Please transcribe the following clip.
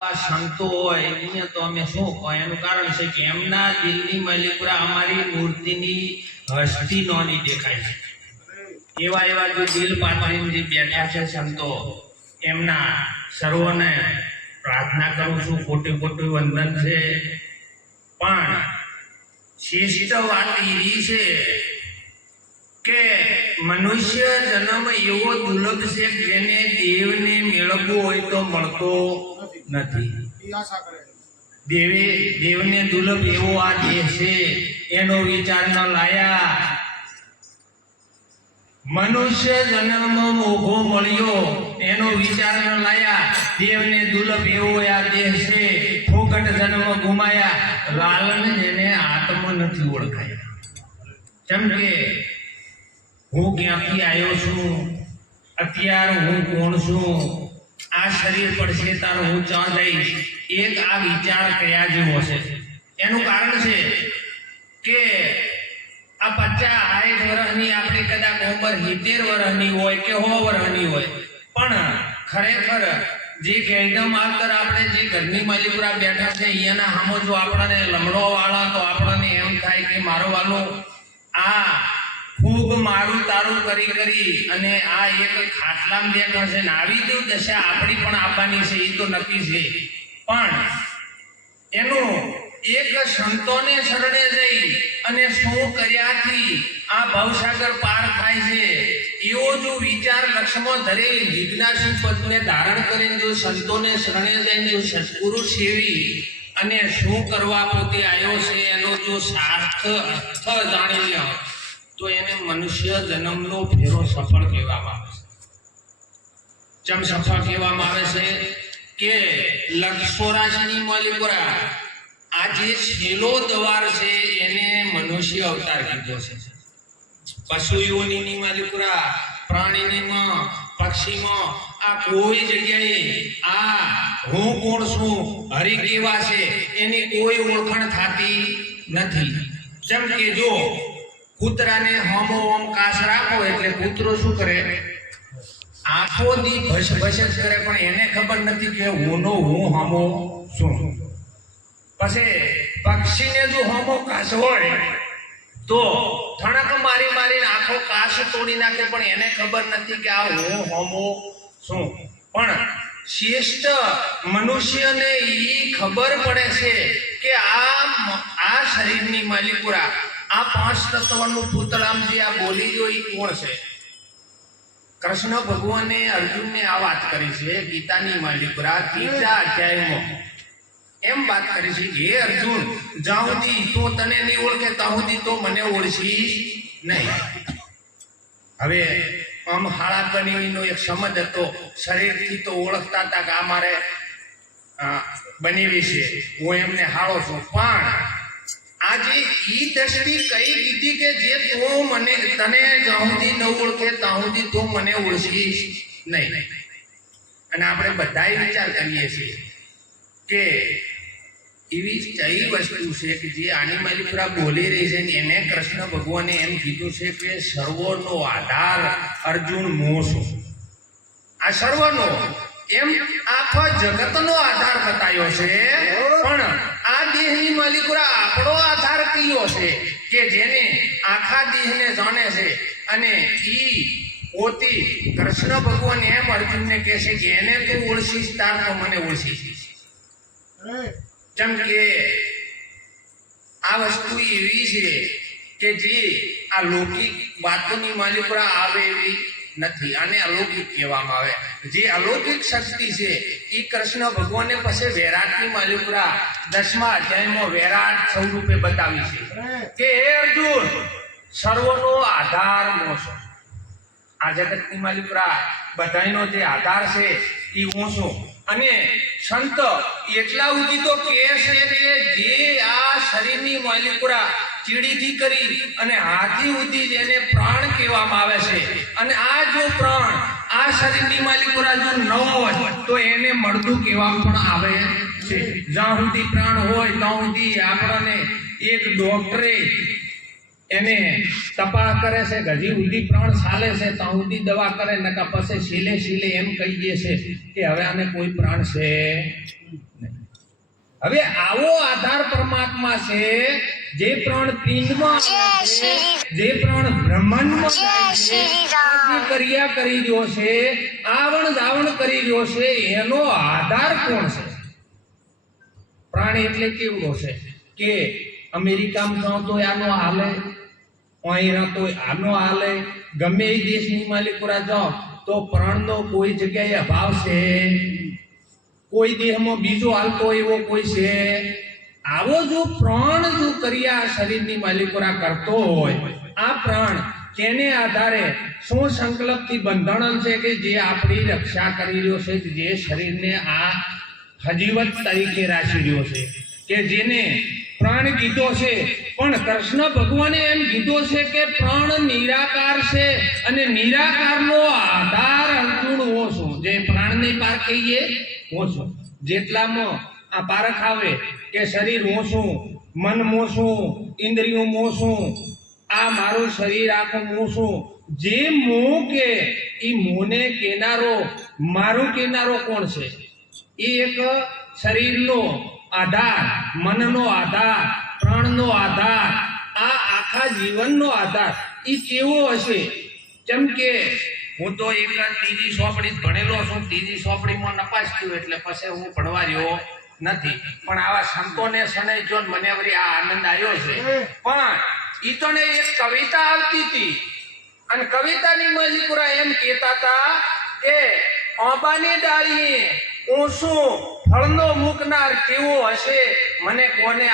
સંતો હોય એને તો અમે શું કહો, એનું કારણ છે કે એમના દિલની મલિપુરા અમારી મૂર્તિની હસ્તી નોની દેખાય છે. એવા એવા જો દિલ પાથરીને જે બેઠા છે સંતો, એમના સર્વોને પ્રાર્થના કરું છું. ખોટી ખોટી વંદન છે, પણ શ્રેષ્ઠ વાત એવી છે કે મનુષ્ય જન્મ એવો દુર્લભ છે જેને દેવને મેળવવો હોય તો મળતો નથી. દેવને દુર્લભ એવો આ દેહ છે, એનો વિચાર ન લાયા. મનુષ્ય જન્મ મોઘો મળ્યો, એનો વિચાર ન લાયા. દેવને દુર્લભ એવો આ દેહ છે, ફોકટ જન્મ ગુમાયા. લાલન જેને આત્મ નથી ઓળખાયા. જેમ કે હું ક્યાંથી આવ્યો છું, અત્યારે હું કોણ છું, આ શરીર પડશે તારો હું ચાં જઈશ, એક આ વિચાર કયા જેવો છે. એનું કારણ છે કે આ 50-60 વર્ષની આપણે કદાચ ઉંમર 70 વર્ષની હોય કે 100 વર્ષની હોય, પણ ખરેખર જે ગેંડા માસ્તર આપણે જે ઘરની માલિકુરા બેઠા છે અહીંયાના સામો જો આપણને લમડો વાળા, તો આપણને એમ થાય કે મારો વાલો આ ખૂબ મારું તારું કરી કરી અને આ એક ખાટલામાં બેઠા છે ને આવી જો દશા આપણી પણ આપવાની છે એ તો નક્કી છે. પણ એનું એક સંતોને શરણે જઈ અને શું કર્યાથી આ ભવસાગર પાર થાય છે એવો જો વિચાર લક્ષ્યમાં ધરે જિજ્ઞાસુ પદને ધારણ કરીને જો સંતોને શરણે જઈને જો સત્પુરુષ સેવી અને શું કરવા પોતે આવ્યો છે એનો જો સાર્થ અર્થ જાણી લે તો એને મનુષ્ય જન્મનો ફેરો સફળ કહેવામાં આવે છે. ચમ સફળ કહેવામાં આવે છે કે 184ની માલિકુરા આ જે છેલ્લો દ્વાર છે એને મનુષ્ય અવતાર કીધો છે. પશુ યોનિની માલિકુરા, પ્રાણીનીમાં, પક્ષીમાં આ કોઈ જગ્યાએ આ હું કોણ છું, હરિ કેવા છે એની કોઈ ઓળખાણ થતી નથી. જેમ કે જો કૂતરાને હોમો ઓમ કાસ રાખો એટલે કૂતરો શું કરે, આખો દી ભસ ભસ જ કરે, પણ એને ખબર નથી કે હુંનો હું હોમો છું. પછી પક્ષીને જો હોમો કાસ હોય તો થણક મારી મારીને આખો કાસ તોડી નાખે, પણ એને ખબર નથી કે આ હું હોમો છું. પણ શ્રેષ્ઠ મનુષ્યને ઈ ખબર પડે છે કે આ શરીરની માલિકુરા આ 5 તત્વનું પૂતળામ જે આ બોલી જો ઈ કોણ છે. કૃષ્ણ ભગવાને અર્જુનને આ વાત કરી છે ગીતાની માલિકુરા 3જા અધ્યાયમાં એમ વાત કરી છે, હે અર્જુન, જ્યાં સુધી તો તને નહીં ઓળખે ત્યાં સુધી તો મને ઓળખીશ નહીં. હવે આમ હાળા બનીનો એક સમજ હતો, શરીરથી તો ઓળખતા હતા કે આ મારે બનેવી છે, હું એમને હાળો છું. પણ આજે ઈ દ્રષ્ટિ કઈ કીધી કે જે તું મને તને જ્યાં સુધી ન ઓળખે ત્યાં સુધી તું મને ઓળખીશ નહીં. અને આપણે બધાએ વિચાર કરીએ છીએ કે એવી કઈ વસ્તુ છે કે જે આની માલિકુરા બોલી રહી છે ને એને કૃષ્ણ ભગવાને એમ કીધું છે કે સર્વનો આધાર અર્જુન હું છું. આ સર્વનો એમ આખા જગતનો આધાર બતાવ્યો છે, પણ આ દેહની માલિકુરા આપણો આધાર કયો છે કે જેને આખા દેહને જાણે છે. અને ઈ પોતી કૃષ્ણ ભગવાન એમ અર્જુનને કહે છે કે એને તું ઓળખીશ તાર તો મને ઓળખીશ. જેમ કે આ વસ્તુ એવી છે કે જે આ લૌકિક વાતોની માલિકુરા આવે એવી નથી, આને અલૌકિક કહેવામાં આવે. જે અલૌકિક શક્તિ છે એ કૃષ્ણ ભગવાને પછી વૈરાટની માલિકુરા 10મા અધ્યાયમાં વૈરાટ સ્વરૂપે બતાવી છે કે હે અર્જુન, સર્વનો આધાર હું છું. આ જગતની માલિકુરા બધાનો જે આધાર છે એ હું છું. અને સંત એટલા સુધી તો કહે છે કે જે આ શરીરની માલિકુરા ચીડીથી કરી અને હાથી સુધી જેને પ્રાણ કહેવામાં આવે છે, અને આ જો પ્રાણ આ શરીરની માલિકુરા જો ન હોય તો એને મળતું કહેવામાં પણ આવે છે. જ્યાં સુધી પ્રાણ હોય ત્યાં સુધી આપણને એક ડોક્ટરે એને તપાસ કરે છે, હજી સુધી પ્રાણ ચાલે છે ત્યાં સુધી દવા કરે, નકા પછી છેલ્લે એમ કહી દે છે કે હવે આને કોઈ પ્રાણ છે હવે આવો આધાર પરમાત્મા છે, જે પ્રાણ પિંડમાં આવે છે, જે પ્રાણ બ્રહ્માંડમાં જાય છે, આ જે ક્રિયા કરી રહ્યો છે, આવણ જાવણ કરી રહ્યો છે, એનો આધાર કોણ છે? પ્રાણ એટલે કેવડો છે કે અમેરિકામાં જાઓ તો આનો હાલે, અહીં તો આનો હાલે, ગમે એ દેશની માલિકોરા જાઓ તો પ્રાણનો કોઈ જગ્યાએ અભાવ છે? કોઈ દેહમાં બીજો હાલતો એવો કોઈ છે? આવો જો પ્રાણ જો ક્રિયા શરીરની માલિકોરા કરતો હોય, આ પ્રાણ કેને આધારે શું સંકલ્પથી બંધાણેલ છે કે જે આપણી રક્ષા કરી રહ્યો છે, જે શરીરને આ હજીવત તરીકે રાખી રહ્યો છે, કે જેને પ્રાણ કીધો છે? પણ કૃષ્ણ ભગવાને એમ કીધો છે કે પ્રાણ નિરાકાર છે અને નિરાકારનો આધાર અર્જુન હું છું. જે પ્રાણને પાર કહીએ હું છું, જેટલામાં આ પારખ આવે કે શરીર હું છું, મન હું છું, ઇન્દ્રિયો હું છું, આ મારું શરીર આખું હું છું, જે મોહ કે એ મોને કેનારો મારું કેનારો કોણ છે? એ એક શરીરનો આધાર, મનનો આધાર, પ્રાણનો આધાર, આ આખા જીવનનો આધાર એ કેવો હશે? જેમ કે હું તો એક ત્રીજી સોપડી ભણેલો છું, ત્રીજી સોપડીમાં નપાસ થયું એટલે પછી હું ભણવા રહ્યો નથી. પણ આવા સંતોને સને જો મને વળી આ આનંદ આવ્યો છે. પણ ઈ તો ને એક કવિતા આવતી હતી અને કવિતાની મજકુરા એમ કહેતા હતા કે આંબાની ડાળીએ ઊંસું ફળનો મૂકનાર કેવો હશે, મને કોને